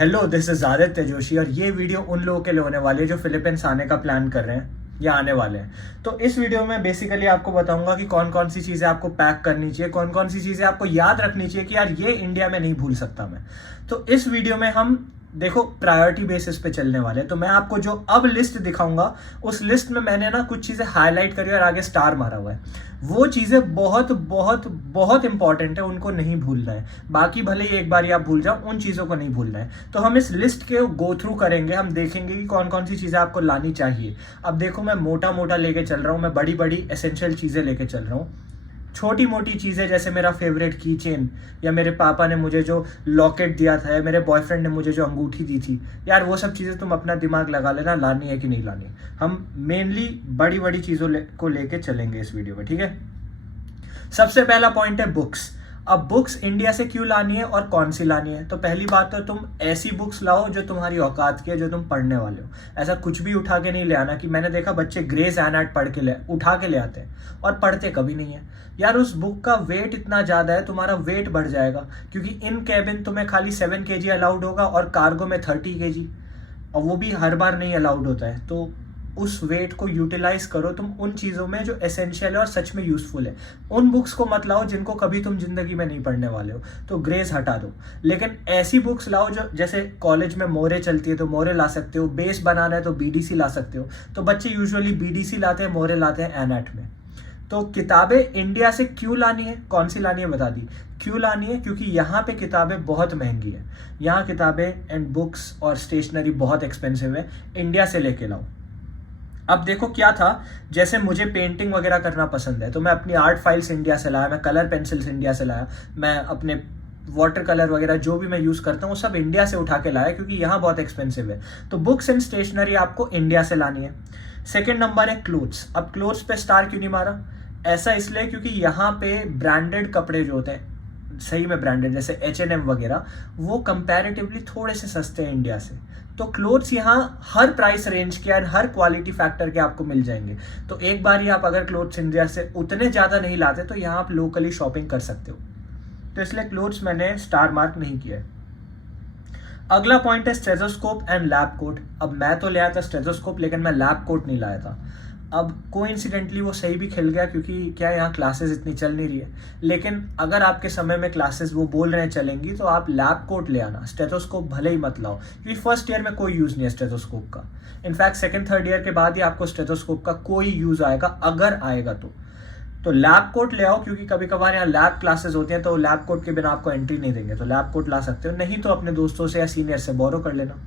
Hello, this is Aditya Joshi और ये video उन लोगों के लिए होने वाली है जो फिलीपींस आने का प्लान कर रहे हैं या आने वाले हैं। तो इस वीडियो में बेसिकली आपको बताऊंगा कि कौन कौन सी चीज़ें आपको पैक करनी चाहिए, कौन कौन सी चीज़ें आपको याद रखनी चाहिए कि यार ये इंडिया में नहीं भूल सकता मैं। तो इस वीडियो में हम देखो प्रायोरिटी बेसिस पे चलने वाले हैं। तो मैं आपको जो अब लिस्ट दिखाऊंगा उस लिस्ट में मैंने ना कुछ चीज़ें हाईलाइट करी और आगे स्टार मारा हुआ है। वो चीज़ें बहुत बहुत बहुत इंपॉर्टेंट है, उनको नहीं भूलना है। बाकी भले ही एक बार ही आप भूल जाओ, उन चीज़ों को नहीं भूलना है। तो हम इस लिस्ट के गो थ्रू करेंगे, हम देखेंगे कि कौन कौन सी चीज़ें आपको लानी चाहिए। अब देखो मैं मोटा मोटा लेके चल रहा हूँ, मैं बड़ी बड़ी एसेंशियल चीज़ें लेके चल रहा हूँ। छोटी मोटी चीज़ें जैसे मेरा फेवरेट की चेन, या मेरे पापा ने मुझे जो लॉकेट दिया था, या मेरे बॉयफ्रेंड ने मुझे जो अंगूठी दी थी, यार वो सब चीज़ें तुम अपना दिमाग लगा लेना, लानी है कि नहीं लानी। हम मेनली बड़ी बड़ी चीज़ों को लेके चलेंगे इस वीडियो में, ठीक है। सबसे पहला पॉइंट है बुक्स। अब बुक्स इंडिया से क्यों लानी है और कौन सी लानी है? तो पहली बात तो तुम ऐसी बुक्स लाओ जो तुम्हारी औकात की है, जो तुम पढ़ने वाले हो। ऐसा कुछ भी उठा के नहीं ले आना कि मैंने देखा बच्चे ग्रेज एनाट पढ़ के उठा के ले आते हैं और पढ़ते कभी नहीं है। यार उस बुक का वेट इतना ज़्यादा है, तुम्हारा वेट बढ़ जाएगा, क्योंकि इन कैबिन तुम्हें खाली 7 kg अलाउड होगा और कार्गो में 30 kg, और वो भी हर बार नहीं अलाउड होता है। तो उस वेट को यूटिलाइज करो तुम उन चीज़ों में जो एसेंशियल है और सच में यूजफुल है। उन बुक्स को मत लाओ जिनको कभी तुम जिंदगी में नहीं पढ़ने वाले हो, तो ग्रेज हटा दो। लेकिन ऐसी बुक्स लाओ जो, जैसे कॉलेज में मोरे चलती है तो मोरे ला सकते हो, बेस बनाना है तो बीडीसी ला सकते हो। तो बच्चे यूजुअली बीडीसी लाते हैं, मोरे लाते हैं एनएट में। तो किताबें इंडिया से क्यों लानी है, कौन सी लानी है बता दी। क्यों लानी है? क्योंकि यहाँ पे किताबें बहुत महंगी है। यहाँ किताबें एंड बुक्स और स्टेशनरी बहुत एक्सपेंसिव है, इंडिया से लेके लाओ। अब देखो क्या था, जैसे मुझे पेंटिंग वगैरह करना पसंद है तो मैं अपनी आर्ट फाइल्स इंडिया से लाया, मैं कलर पेंसिल्स इंडिया से लाया, मैं अपने वाटर कलर वगैरह जो भी मैं यूज़ करता हूँ वो सब इंडिया से उठा के लाया, क्योंकि यहाँ बहुत एक्सपेंसिव है। तो बुक्स एंड स्टेशनरी आपको इंडिया से लानी है। सेकेंड नंबर है क्लोथ्स। अब क्लोथ्स पे स्टार क्यों नहीं मारा? ऐसा इसलिए क्योंकि यहाँ पे ब्रांडेड कपड़े जो होते हैं, सही में ब्रांडेड, जैसे H&M वगैरह, वो कंपैरेटिवली थोड़े से सस्ते हैं इंडिया से। तो क्लोथ्स यहाँ हर प्राइस रेंज के और हर क्वालिटी फैक्टर के आपको मिल जाएंगे। तो एक बार ही आप अगर क्लोथ्स इंडिया से उतने ज़्यादा नहीं लाते तो यहाँ आप लोकली शॉपिंग कर सकते हो। तो इसलिए क्लोथ्स मैंने स्टार मार्क नहीं किया है। अगला पॉइंट है स्टेथोस्कोप एंड लैब कोट। अब मैं तो ले आया था स्टेथोस्कोप, लेकिन मैं लैब कोट नहीं लाया था। अब कोइंसिडेंटली वो सही भी खिल गया, क्योंकि क्या यहाँ क्लासेस इतनी चल नहीं रही है। लेकिन अगर आपके समय में क्लासेस वो बोल रहे हैं चलेंगी तो आप लैब कोट ले आना, स्टेथोस्कोप भले ही मत लाओ, क्योंकि फर्स्ट ईयर में कोई यूज़ नहीं है स्टेथोस्कोप का। इनफैक्ट सेकंड थर्ड ईयर के बाद ही आपको स्टेथोस्कोप का कोई यूज़ आएगा, अगर आएगा तो लैब कोट ले आओ, क्योंकि कभी कभार यहाँ लैब क्लासेस होती हैं तो लैब कोट के बिना आपको एंट्री नहीं देंगे। तो लैब कोट ला सकते हो, नहीं तो अपने दोस्तों से या सीनियर से बोरो कर लेना।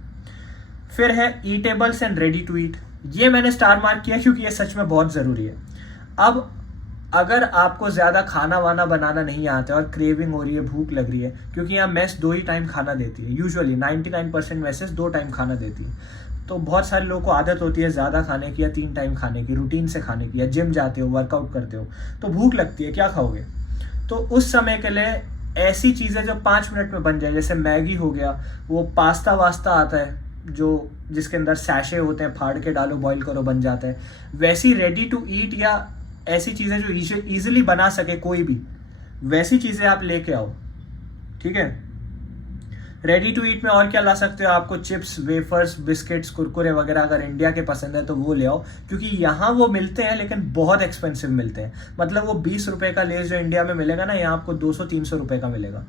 फिर है edibles and ready to eat. ये मैंने स्टार मार्क किया क्योंकि ये सच में बहुत ज़रूरी है। अब अगर आपको ज़्यादा खाना वाना बनाना नहीं आता और क्रेविंग हो रही है, भूख लग रही है, क्योंकि यहाँ मेस 2 ही टाइम खाना देती है, यूजुअली 99% मेसेस 2 टाइम खाना देती है। तो बहुत सारे लोगों को आदत होती है ज़्यादा खाने की या 3 टाइम खाने की, रूटीन से खाने की, या जिम जाते हो, वर्कआउट करते हो, तो भूख लगती है, क्या खाओगे? तो उस समय के लिए ऐसी चीज़ें जो 5 मिनट में बन जाए, जैसे मैगी हो गया, वो पास्ता वास्ता आता है जो जिसके अंदर सैशे होते हैं, फाड़ के डालो, बॉईल करो, बन जाता है। वैसी रेडी टू ईट या ऐसी चीज़ें जो ईजिली बना सके कोई भी, वैसी चीज़ें आप लेके आओ, ठीक है। रेडी टू ईट में और क्या ला सकते हो? आपको चिप्स, वेफर्स, बिस्किट्स, कुरकुरे वगैरह अगर इंडिया के पसंद है तो वो ले आओ, क्योंकि यहाँ वो मिलते हैं लेकिन बहुत एक्सपेंसिव मिलते हैं। मतलब वो 20 रुपये का लेस जो इंडिया में मिलेगा ना, यहाँ आपको 200-300 रुपये का मिलेगा।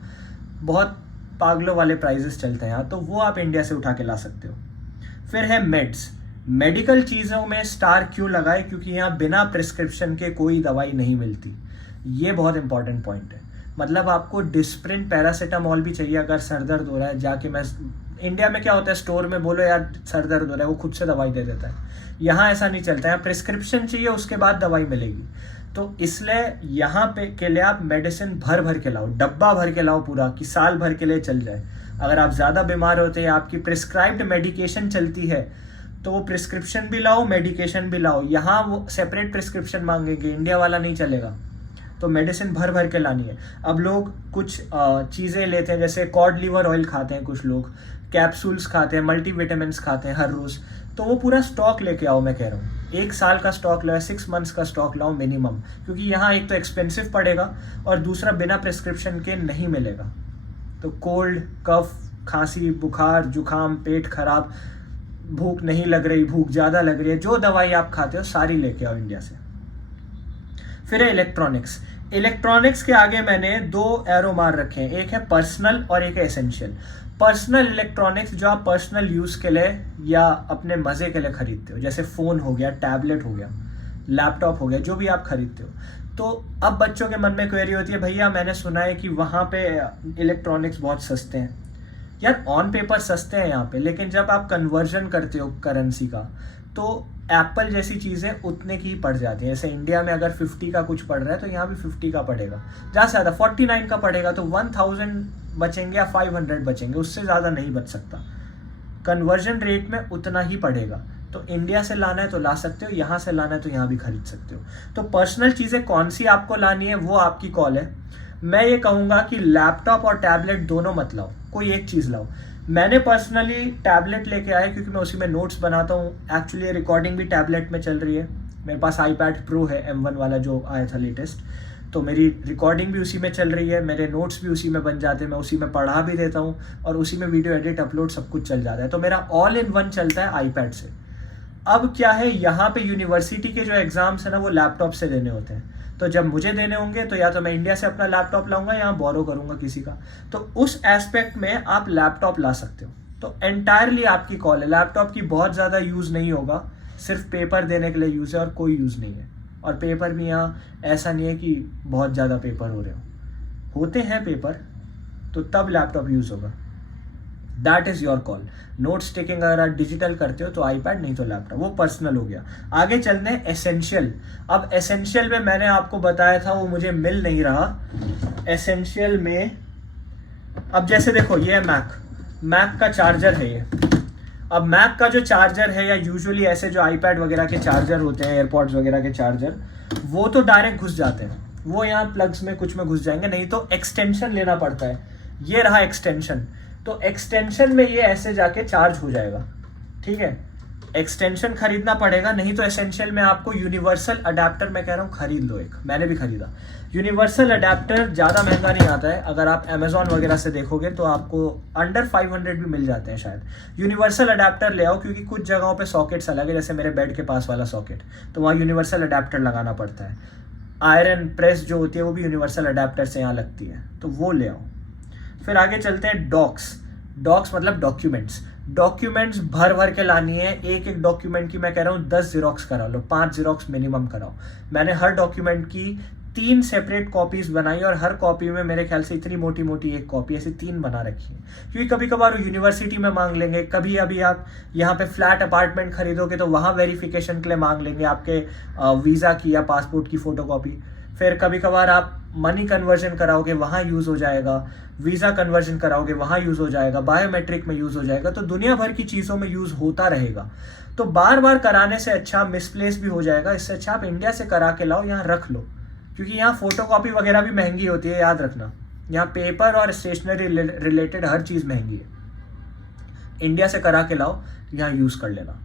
बहुत पागलों वाले प्राइजेस चलते हैं यहाँ, तो वो आप इंडिया से उठा के ला सकते हो। फिर है मेड्स। मेडिकल चीज़ों में स्टार क्यों लगाए? क्योंकि यहाँ बिना प्रिस्क्रिप्शन के कोई दवाई नहीं मिलती। ये बहुत इंपॉर्टेंट पॉइंट है। मतलब आपको डिस्प्रिन, पैरासीटामॉल भी चाहिए अगर सर दर्द हो रहा है, जाके मैं इंडिया में क्या होता है, स्टोर में बोलो यार सर दर्द हो रहा है, वो खुद से दवाई दे देता है। यहाँ ऐसा नहीं चलता है, प्रिस्क्रिप्शन चाहिए, उसके बाद दवाई मिलेगी। तो इसलिए यहाँ पे के लिए आप मेडिसिन भर भर के लाओ, डब्बा भर के लाओ पूरा, कि साल भर के लिए चल जाए। अगर आप ज़्यादा बीमार होते हैं, आपकी प्रिस्क्राइब्ड मेडिकेशन चलती है, तो वो प्रिस्क्रिप्शन भी लाओ, मेडिकेशन भी लाओ। यहाँ वो सेपरेट प्रिस्क्रिप्शन मांगेंगे, इंडिया वाला नहीं चलेगा। तो मेडिसिन भर भर के लानी है। अब लोग कुछ चीज़ें लेते हैं, जैसे कॉड लिवर ऑयल खाते हैं कुछ लोग, कैप्सूल्स खाते हैं, मल्टीविटामिन्स खाते हैं हर रोज़, तो वो पूरा स्टॉक लेके आओ। मैं कह रहा हूँ 1 साल का स्टॉक लाओ, 6 मंथ्स का स्टॉक लाओ मिनिमम, क्योंकि यहाँ एक तो एक्सपेंसिव पड़ेगा और दूसरा बिना प्रिस्क्रिप्शन के नहीं मिलेगा। तो कोल्ड, कफ, खांसी, बुखार, जुखाम, पेट खराब, भूख नहीं लग रही, भूख ज़्यादा लग रही है, जो दवाई आप खाते हो सारी लेके आओ इंडिया से। फिर है इलेक्ट्रॉनिक्स। इलेक्ट्रॉनिक्स के आगे मैंने 2 एरो मार रखे हैं, एक है पर्सनल और एक है एसेंशियल। पर्सनल इलेक्ट्रॉनिक्स जो आप पर्सनल यूज़ के लिए या अपने मज़े के लिए खरीदते हो, जैसे फ़ोन हो गया, टैबलेट हो गया, लैपटॉप हो गया, जो भी आप खरीदते हो। तो अब बच्चों के मन में क्वेरी होती है, भैया मैंने सुना है कि वहाँ पे इलेक्ट्रॉनिक्स बहुत सस्ते हैं। यार ऑन पेपर सस्ते हैं यहाँ पे, लेकिन जब आप कन्वर्जन करते हो करेंसी का तो एप्पल जैसी चीज़ें उतने की ही पड़ जाती हैं। जैसे इंडिया में अगर 50 का कुछ पड़ रहा है तो यहाँ भी 50 का पड़ेगा, ज़्यादा से ज़्यादा 49 का पड़ेगा, तो 1000 बचेंगे या 500 बचेंगे, उससे ज़्यादा नहीं बच सकता। कन्वर्जन रेट में उतना ही पड़ेगा। तो इंडिया से लाना है तो ला सकते हो, यहाँ से लाना है तो यहाँ भी खरीद सकते हो। तो पर्सनल चीज़ें कौन सी आपको लानी है वो आपकी कॉल है। मैं ये कहूँगा कि लैपटॉप और टैबलेट दोनों मत लाओ, कोई एक चीज़ लाओ। मैंने पर्सनली टैबलेट लेके आया क्योंकि मैं उसी में नोट्स बनाता हूँ। एक्चुअली रिकॉर्डिंग भी टैबलेट में चल रही है। मेरे पास iPad Pro है, M1 वाला जो आया था लेटेस्ट, तो मेरी रिकॉर्डिंग भी उसी में चल रही है, मेरे नोट्स भी उसी में बन जाते हैं, मैं उसी में पढ़ा भी देता हूँ और उसी में वीडियो एडिट अपलोड सब कुछ चल जाता है। तो मेरा ऑल इन वन चलता है iPad से। अब क्या है, यहाँ पे यूनिवर्सिटी के जो एग्जाम्स है ना वो लैपटॉप से देने होते हैं। तो जब मुझे देने होंगे तो या तो मैं इंडिया से अपना लैपटॉप लाऊंगा या बोरो करूंगा किसी का। तो उस एस्पेक्ट में आप लैपटॉप ला सकते हो। तो एंटायरली आपकी कॉल है। लैपटॉप की बहुत ज़्यादा यूज़ नहीं होगा, सिर्फ पेपर देने के लिए यूज़ है और कोई यूज़ नहीं है। और पेपर भी यहाँ ऐसा नहीं है कि बहुत ज़्यादा पेपर हो रहे होते हैं पेपर, तो तब लैपटॉप यूज़ होगा। That is your call. Notes taking अगर आप डिजिटल करते हो तो iPad, नहीं तो लैपटॉप। वो पर्सनल हो गया। आगे चलते हैं एसेंशियल। अब एसेंशियल में मैंने आपको बताया था वो मुझे मिल नहीं रहा। एसेंशियल में अब जैसे देखो ये है मैक का चार्जर है ये। अब मैक का जो चार्जर है या यूजुअली ऐसे जो iPad वगैरह के चार्जर होते हैं, एयरपॉड्स वगैरह के चार्जर, वो तो डायरेक्ट घुस जाते हैं, वो यहाँ प्लग्स में कुछ में घुस जाएंगे, नहीं तो एक्सटेंशन लेना पड़ता है। ये रहा एक्सटेंशन। तो एक्सटेंशन में ये ऐसे जाके चार्ज हो जाएगा, ठीक है। एक्सटेंशन खरीदना पड़ेगा, नहीं तो एसेंशियल में आपको यूनिवर्सल अडेप्टर, मैं कह रहा हूँ खरीद लो एक, मैंने भी खरीदा। यूनिवर्सल अडेप्टर ज़्यादा महंगा नहीं आता है, अगर आप अमेजोन वगैरह से देखोगे तो आपको अंडर 500 भी मिल जाते हैं शायद। यूनिवर्सल अडेप्टर ले आओ, क्योंकि कुछ जगहों पे सॉकेट्स अलग है, जैसे मेरे बेड के पास वाला सॉकेट, तो वहाँ यूनिवर्सल अडेप्टर लगाना पड़ता है। आयरन प्रेस जो होती है वो भी यूनिवर्सल अडेप्टर से यहाँ लगती है, तो वो ले आओ। फिर आगे चलते हैं डॉक्स मतलब डॉक्यूमेंट्स भर के लानी है। एक डॉक्यूमेंट की मैं कह रहा हूँ 10 जिरोक्स करा लो, 5 जिरोक्स मिनिमम कराओ। मैंने हर डॉक्यूमेंट की 3 सेपरेट कॉपीज बनाई और हर कॉपी में मेरे ख्याल से इतनी मोटी मोटी एक कॉपी, ऐसी 3 बना रखी है, क्योंकि कभी कभार यूनिवर्सिटी में मांग लेंगे, कभी अभी आप यहाँ पे फ्लैट अपार्टमेंट खरीदोगे तो वहाँ वेरिफिकेशन के लिए मांग लेंगे आपके वीज़ा की या पासपोर्ट की फ़ोटोकॉपी। फिर कभी कभार आप मनी कन्वर्जन कराओगे, वहाँ यूज़ हो जाएगा। वीज़ा कन्वर्जन कराओगे, वहाँ यूज़ हो जाएगा। बायोमेट्रिक में यूज़ हो जाएगा। तो दुनिया भर की चीज़ों में यूज़ होता रहेगा। तो बार बार कराने से अच्छा मिसप्लेस भी हो जाएगा। इससे अच्छा आप इंडिया से करा के लाओ, यहाँ रख लो, क्योंकि यहाँ फोटोकॉपी वगैरह भी महंगी होती है, याद रखना। यहाँ पेपर और स्टेशनरी रिलेटेड हर चीज़ महंगी है। इंडिया से करा के लाओ, यहाँ यूज़ कर लेना।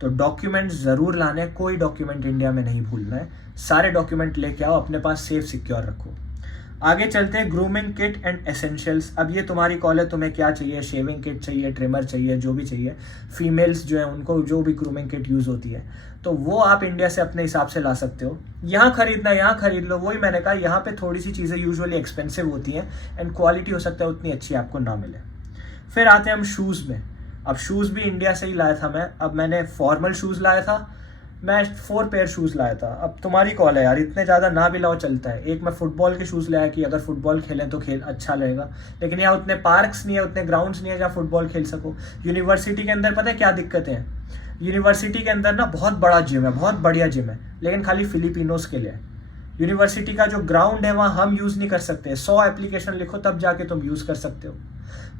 तो डॉक्यूमेंट्स ज़रूर लाने, कोई डॉक्यूमेंट इंडिया में नहीं भूलना है। सारे डॉक्यूमेंट लेके आओ, अपने पास सेफ सिक्योर रखो। आगे चलते हैं ग्रूमिंग किट एंड एसेंशियल्स। अब ये तुम्हारी कॉल है, तुम्हें क्या चाहिए, शेविंग किट चाहिए, ट्रिमर चाहिए, जो भी चाहिए। फीमेल्स जो है उनको जो भी ग्रूमिंग किट यूज़ होती है तो वो आप इंडिया से अपने हिसाब से ला सकते हो। यहाँ खरीदना यहाँ खरीद लो। वही मैंने कहा, यहाँ पे थोड़ी सी चीज़ें यूजुअली एक्सपेंसिव होती हैं एंड क्वालिटी हो सकता है उतनी अच्छी आपको ना मिले। फिर आते हैं हम शूज़ में। अब शूज़ भी इंडिया से ही लाया था मैं। अब मैंने फॉर्मल शूज़ लाया था, मैं 4 पेयर शूज़ लाया था। अब तुम्हारी कॉल है यार, इतने ज़्यादा ना भी लाओ चलता है। एक मैं फुटबॉल के शूज़ लाया कि अगर फुटबॉल खेलें तो खेल अच्छा लगेगा, लेकिन यहाँ उतने पार्क्स नहीं है, उतने ग्राउंड्स नहीं है जहाँ फुटबॉल खेल सको। यूनिवर्सिटी के अंदर पता है क्या दिक्कतें हैं? यूनिवर्सिटी के अंदर ना बहुत बड़ा जिम है, बहुत बढ़िया जिम है, लेकिन खाली फिलिपिनोज के लिए है। यूनिवर्सिटी का जो ग्राउंड है वहाँ हम यूज़ नहीं कर सकते। 100 एप्लीकेशन लिखो तब जाके तुम यूज़ कर सकते हो।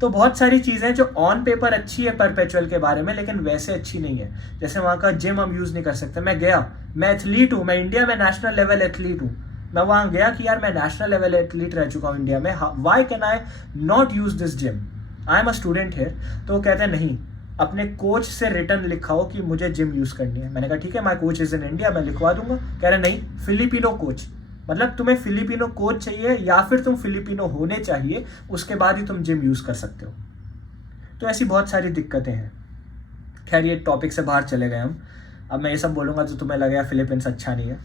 तो बहुत सारी चीज़ें जो ऑन पेपर अच्छी है परपेचुअल के बारे में, लेकिन वैसे अच्छी नहीं है। जैसे वहाँ का जिम हम यूज़ नहीं कर सकते। मैं गया, मैं एथलीट हूँ, मैं इंडिया में नेशनल लेवल एथलीट हूँ। मैं वहाँ गया कि यार मैं नेशनल लेवल एथलीट रह चुका हूँ इंडिया में, why can I not use this gym, I am a student here. तो वो कहते हैं नहीं, अपने कोच से रिटर्न लिखाओ कि मुझे जिम यूज़ करनी है। मैंने कहा ठीक है, my coach is in India, मैं लिखवा दूंगा। कह रहे नहीं, फिलिपिनो कोच, मतलब तुम्हें फिलिपिनो कोच चाहिए या फिर तुम फिलिपिनो होने चाहिए, उसके बाद ही तुम जिम यूज़ कर सकते हो। तो ऐसी बहुत सारी दिक्कतें हैं। खैर ये टॉपिक से बाहर चले गए हम। अब मैं ये सब बोलूँगा तो तुम्हें लगेगा फिलीपींस अच्छा नहीं है।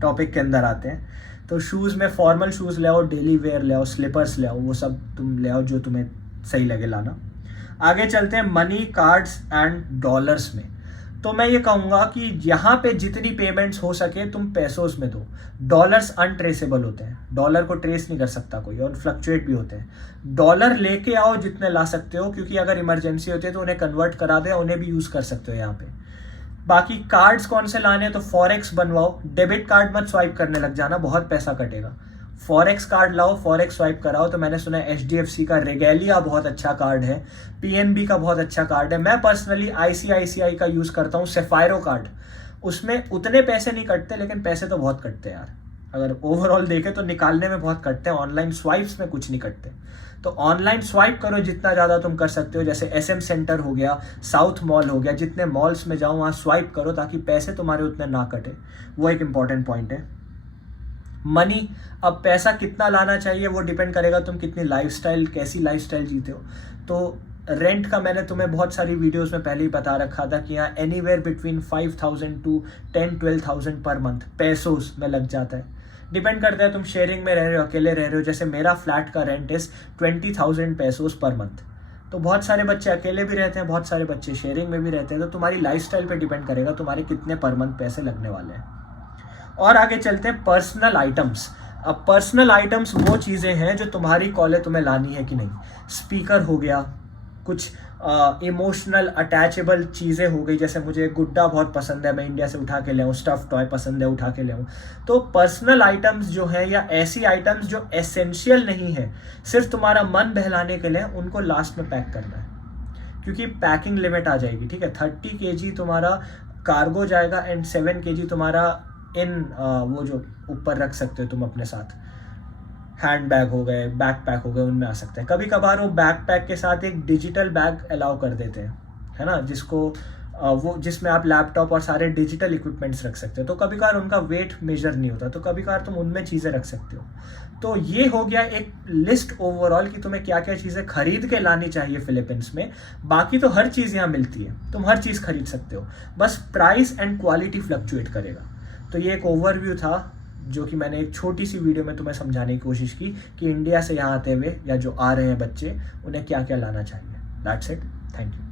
टॉपिक के अंदर आते हैं। तो शूज़ में फॉर्मल शूज़ ले आओ, डेली वेयर ले आओ, स्लीपर्स ले आओ, वो सब तुम ले आओ जो तुम्हें सही लगे लाना। आगे चलते हैं मनी, कार्ड्स एंड डॉलर्स में। तो मैं ये कहूँगा कि यहाँ पे जितनी पेमेंट्स हो सके तुम पैसों में दो। डॉलर्स अनट्रेसेबल होते हैं, डॉलर को ट्रेस नहीं कर सकता कोई, और फ्लक्चुएट भी होते हैं। डॉलर लेके आओ जितने ला सकते हो, क्योंकि अगर इमरजेंसी होती है तो उन्हें कन्वर्ट करा दे, उन्हें भी यूज़ कर सकते हो यहाँ पे। बाकी कार्ड्स कौन से लाने हैं, तो फॉरेक्स बनवाओ। डेबिट कार्ड मत स्वाइप करने लग जाना, बहुत पैसा कटेगा। फॉरेक्स कार्ड लाओ, फॉरेक्स स्वाइप कराओ। तो मैंने सुना है HDFC का रेगेलिया बहुत अच्छा कार्ड है, PNB का बहुत अच्छा कार्ड है। मैं पर्सनली ICICI का यूज़ करता हूँ, सेफायरो कार्ड। उसमें उतने पैसे नहीं कटते, लेकिन पैसे तो बहुत कटते हैं यार। अगर ओवरऑल देखें तो निकालने में बहुत कटते हैं, ऑनलाइन स्वाइप्स में कुछ नहीं कटते। तो ऑनलाइन स्वाइप करो जितना ज़्यादा तुम कर सकते हो। जैसे SM सेंटर हो गया, साउथ मॉल हो गया, जितने मॉल्स में जाओ वहाँ स्वाइप करो ताकि पैसे तुम्हारे उतने ना कटे। वो एक इंपॉर्टेंट पॉइंट है। मनी, अब पैसा कितना लाना चाहिए वो डिपेंड करेगा तुम कितनी लाइफस्टाइल, कैसी लाइफस्टाइल जीते हो। तो रेंट का मैंने तुम्हें बहुत सारी वीडियोस में पहले ही बता रखा था कि यहाँ anywhere between 5,000 to 10-12,000 per month पैसोस में लग जाता है। डिपेंड करता है तुम शेयरिंग में रह रहे हो, अकेले रह रहे हो। जैसे मेरा फ्लैट का रेंट इज 20,000 पैसोस पर मंथ। तो बहुत सारे बच्चे अकेले भी रहते हैं, बहुत सारे बच्चे शेयरिंग में भी रहते हैं। तो तुम्हारी लाइफस्टाइल पे डिपेंड करेगा तुम्हारे कितने पर मंथ पैसे लगने वाले हैं। और आगे चलते हैं पर्सनल आइटम्स। अब पर्सनल आइटम्स वो चीज़ें हैं जो तुम्हारी कॉलेज तुम्हें लानी है कि नहीं। स्पीकर हो गया, कुछ इमोशनल अटैचेबल चीज़ें हो गई। जैसे मुझे गुड्डा बहुत पसंद है, मैं इंडिया से उठा के ले आऊँ। स्टफ टॉय पसंद है, उठा के ले आऊँ। तो पर्सनल आइटम्स जो है, या ऐसी आइटम्स जो एसेंशियल नहीं है, सिर्फ तुम्हारा मन बहलाने के लिए, उनको लास्ट में पैक करना है। क्योंकि पैकिंग लिमिट आ जाएगी, ठीक है। 30 kg तुम्हारा कार्गो जाएगा एंड 7 kg तुम्हारा वो जो ऊपर रख सकते हो तुम अपने साथ, हैंड बैग हो गए, बैक पैक हो गए, उनमें आ सकते हैं। कभी कभार वो बैक पैक के साथ एक डिजिटल बैग अलाउ कर देते हैं, है ना, जिसको वो जिसमें आप लैपटॉप और सारे डिजिटल इक्विपमेंट्स रख सकते हो। तो कभी कभार उनका वेट मेजर नहीं होता, तो कभी कभार तुम उनमें चीज़ें रख सकते हो। तो ये हो गया एक लिस्ट ओवरऑल कि तुम्हें क्या क्या चीज़ें खरीद के लानी चाहिए फिलीपींस में। बाकी तो हर चीज़ यहाँ मिलती है, तुम हर चीज़ खरीद सकते हो, बस प्राइस एंड क्वालिटी फ्लक्चुएट करेगा। तो ये एक ओवरव्यू था जो कि मैंने एक छोटी सी वीडियो में तुम्हें समझाने की कोशिश की कि इंडिया से यहाँ आते हुए या जो आ रहे हैं बच्चे, उन्हें क्या क्या लाना चाहिए। That's it, thank you.